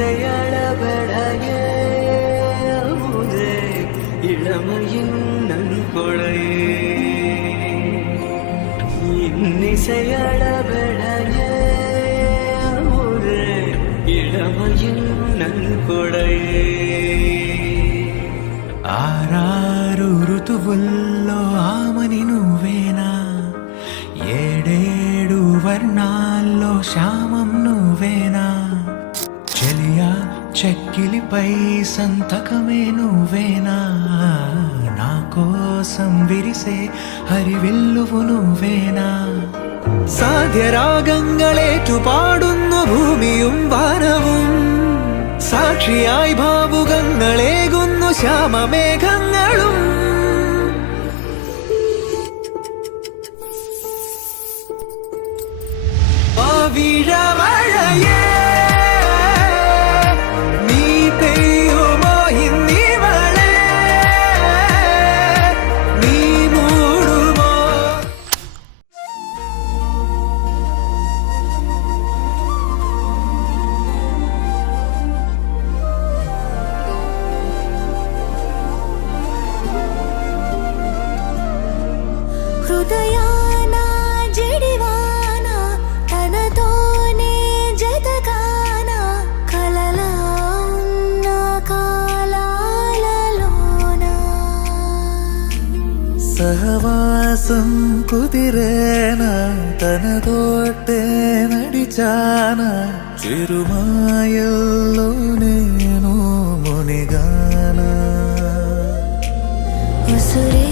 இன்னிசையளபடையே அமுதே இளமையின் நன்கொடையே இன்னிசையளபடையே அமுதே இளமையின் நன்கொடையே ఆరారు ఋతువుల్లో ఆమని నువ్వేనా ఏడేడు వర్ణాల్లో శ్యామం నువ్వేనా చెలియా చెక్కిలిపై సంతకమే నువ్వేనా నా కోసం విరిసే హరివిల్లువు నువ్వేనా സാധ്യരാഗങ്ങളേറ്റു പാടുന്നു ഭൂമിയും വാനവും സാക്ഷിയായി ഭാവുകങ്ങളേകുന്നു ശ്യാമമേഘങ്ങളും പവിഴമഴയേ നീ പെയ്യുമോ ഇന്നിവളെ നീ മൂടുമോ హృదయాన జడివాన తనతోనే జతగాన కలలా ఉన్న కాలాలలోన సహవాసం కుదిరేన తనతోటే నడిచాన చిరుమాయల్లో నేను మునిగాన ఉసురే